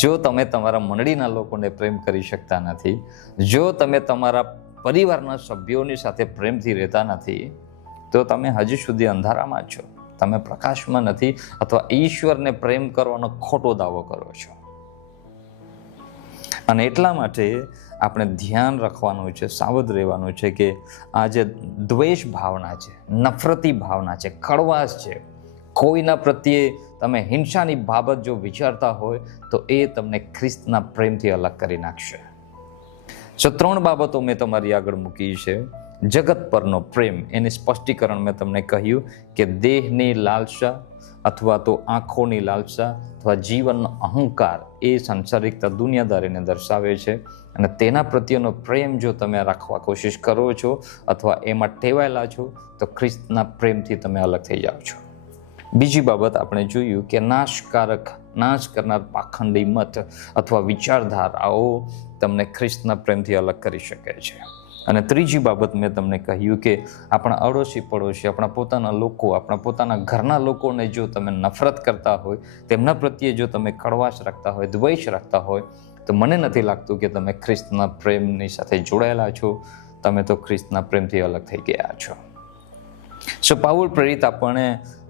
જો તમે તમારા મંડળીના લોકોને પ્રેમ કરી શકતા નથી, જો તમે તમારા પરિવારના સભ્યોની સાથે પ્રેમથી રહેતા નથી, તો તમે હજી સુધી અંધારામાં છો, તમે પ્રકાશમાં નથી, અથવા ઈશ્વરને પ્રેમ કરવાનો ખોટો દાવો કરો છો. અને એટલા માટે આપણે ધ્યાન રાખવાનું છે, સાવધ રહેવાનું છે કે આ જે દ્વેષ ભાવના છે, નફરતી ભાવના છે, કડવાશ છે, કોઈના પ્રત્યે તમે હિંસાની બાબત જો વિચારતા હોય તો એ તમને ખ્રિસ્તના પ્રેમથી અલગ કરી નાખશે. 3 બાબતો મેં તમારી આગળ મૂકી છે. જગત પરનો પ્રેમ, એની સ્પષ્ટીકરણ મેં તમને કહ્યું કે દેહની લાલસા અથવા તો આંખોની લાલસા અથવા જીવનનો અહંકાર એ સંસારિકતા, દુનિયાદારીને દર્શાવે છે. અને તેના પ્રત્યેનો પ્રેમ જો તમે રાખવા કોશિશ કરો છો અથવા એમાં ટેવાયેલા છો તો ખ્રિસ્તના પ્રેમથી તમે અલગ થઈ જાઓ છો. બીજી બાબત આપણે જોયું કે નાશ કરનાર પાખંડી મત અથવા વિચારધારાઓ તમને ખ્રિસ્તના પ્રેમથી અલગ કરી શકે છે. અને ત્રીજી બાબત મેં તમને કહ્યું કે આપણા અડોશી પડોશી, આપણા પોતાના લોકો, આપણા પોતાના ઘરના લોકોને જો તમે નફરત કરતા હોય, તેમના પ્રત્યે જો તમે કડવાશ રાખતા હોય, દ્વેષ રાખતા હોય, તો મને નથી લાગતું કે તમે ખ્રિસ્તના પ્રેમની સાથે જોડાયેલા છો. તમે તો ખ્રિસ્તના પ્રેમથી અલગ થઈ ગયા છો. પાઉલ પ્રેરિત આપણને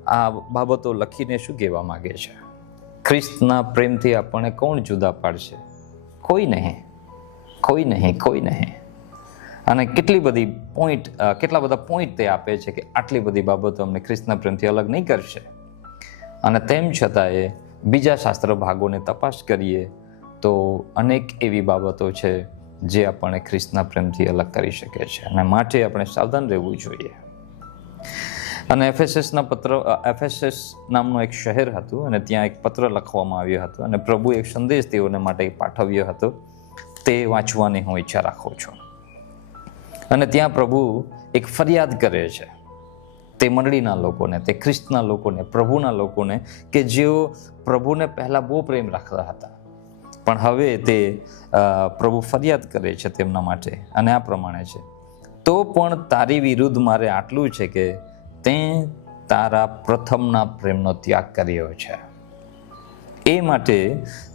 આ બાબતો લખીને શું કહેવા માંગે છે? ખ્રિસ્તના પ્રેમથી આપણને કોણ જુદા પાડશે? કોઈ નહીં, કોઈ નહીં, કોઈ નહીં. અને કેટલા બધા પોઈન્ટ તે આપે છે કે આટલી બધી બાબતો અમને ખ્રિસ્તના પ્રેમથી અલગ નહીં કરશે. અને તેમ છતાંય બીજા શાસ્ત્ર ભાગોને તપાસ કરીએ તો અનેક એવી બાબતો છે જે આપણને ખ્રિસ્તના પ્રેમથી અલગ કરી શકે છે. અને માટે આપણે સાવધાન રહેવું જોઈએ. અને એફેસસ નામનું એક શહેર હતું અને ત્યાં એક પત્ર લખવામાં આવ્યો હતો અને પ્રભુ એક સંદેશ તેઓને માટે પાઠવ્યો હતો. તે વાંચવાની હું ઈચ્છા રાખું છું. અને ત્યાં પ્રભુ એક ફરિયાદ કરે છે તે મંડળીના લોકોને, તે ખ્રિસ્તના લોકોને, પ્રભુના લોકોને કે જેઓ પ્રભુને પહેલાં બહુ પ્રેમ રાખતા હતા, પણ હવે તે પ્રભુ ફરિયાદ કરે છે તેમના માટે. અને આ પ્રમાણે છે, તો પણ તારી વિરુદ્ધ મારે આટલું છે કે તે તારા પ્રથમના પ્રેમનો ત્યાગ કર્યો છે. એ માટે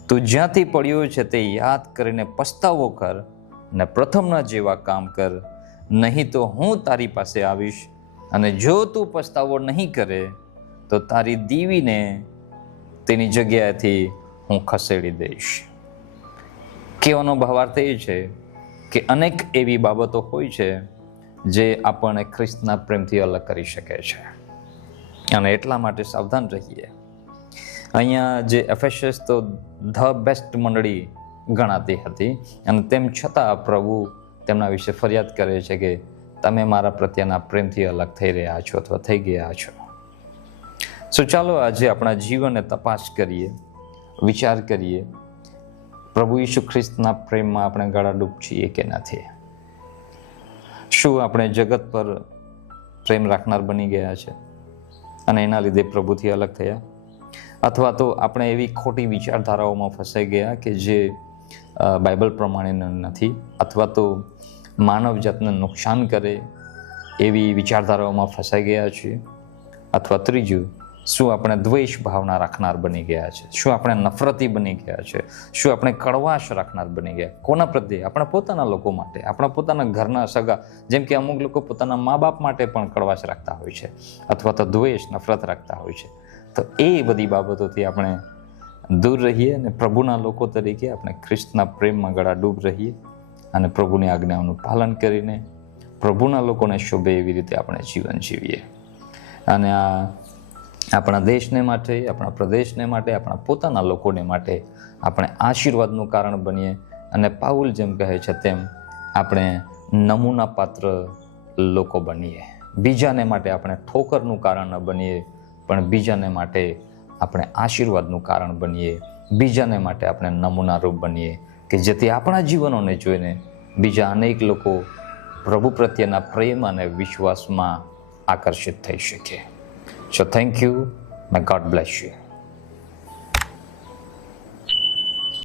તું જ્યાંથી પડ્યો છે તે યાદ કરીને પસ્તાવો કર અને પ્રથમના જેવા કામ કર, નહીં તો હું તારી પાસે આવીશ અને જો તું પસ્તાવો નહીં કરે તો તારી દીવીને તેની જગ્યાએથી હું ખસેડી દઈશ. કહેવાનો ભાવાર્થ એ છે કે અનેક એવી બાબતો હોય છે જે આપણને ખ્રિસ્તના પ્રેમથી અલગ કરી શકે છે. અને એટલા માટે સાવધાન રહીએ. અહીંયા જે એફેસસ તો ધ બેસ્ટ મંડળી ગણાતી હતી અને તેમ છતાં પ્રભુ તેમના વિશે ફરિયાદ કરે છે કે તમે મારા પ્રત્યેના પ્રેમથી અલગ થઈ રહ્યા છો અથવા થઈ ગયા છો. ચાલો આજે આપણા જીવનને તપાસ કરીએ, વિચાર કરીએ, પ્રભુ ઈસુ ખ્રિસ્તના પ્રેમમાં આપણે ગળાડૂબ છીએ કે નથી? શું આપણે જગત પર પ્રેમ રાખનાર બની ગયા છે અને એના લીધે પ્રભુથી અલગ થયા? અથવા તો આપણે એવી ખોટી વિચારધારાઓમાં ફસાઈ ગયા કે જે બાઇબલ પ્રમાણે નથી, અથવા તો માનવ જાતને નુકસાન કરે એવી વિચારધારાઓમાં ફસાઈ ગયા છીએ? અથવા ત્રીજું, શું આપણે દ્વેષ ભાવના રાખનાર બની ગયા છે? શું આપણે નફરતી બની ગયા છે? શું આપણે કડવાશ રાખનાર બની ગયા? કોના પ્રત્યે? આપણા પોતાના લોકો માટે, આપણા પોતાના ઘરના સગા, જેમ કે અમુક લોકો પોતાના મા બાપ માટે પણ કડવાશ રાખતા હોય છે અથવા તો દ્વેષ, નફરત રાખતા હોય છે. તો એ બધી બાબતોથી આપણે દૂર રહીએ અને પ્રભુના લોકો તરીકે આપણે ખ્રિસ્તના પ્રેમમાં ગળાડૂબ રહીએ અને પ્રભુની આજ્ઞાઓનું પાલન કરીને પ્રભુના લોકોને શોભે એવી રીતે આપણે જીવન જીવીએ. અને આ આપણા દેશને માટે, આપણા પ્રદેશને માટે, આપણા પોતાના લોકોને માટે આપણે આશીર્વાદનું કારણ બનીએ અને પાઉલ જેમ કહે છે તેમ આપણે નમૂના પાત્ર લોકો બનીએ. બીજાને માટે આપણે ઠોકરનું કારણ ન બનીએ, પણ બીજાને માટે આપણે આશીર્વાદનું કારણ બનીએ, બીજાને માટે આપણે નમૂનારૂપ બનીએ, કે જેથી આપણા જીવનોને જોઈને બીજા અનેક લોકો પ્રભુ પ્રત્યેના પ્રેમ અને વિશ્વાસમાં આકર્ષિત થઈ શકે. So thank you. May God bless you.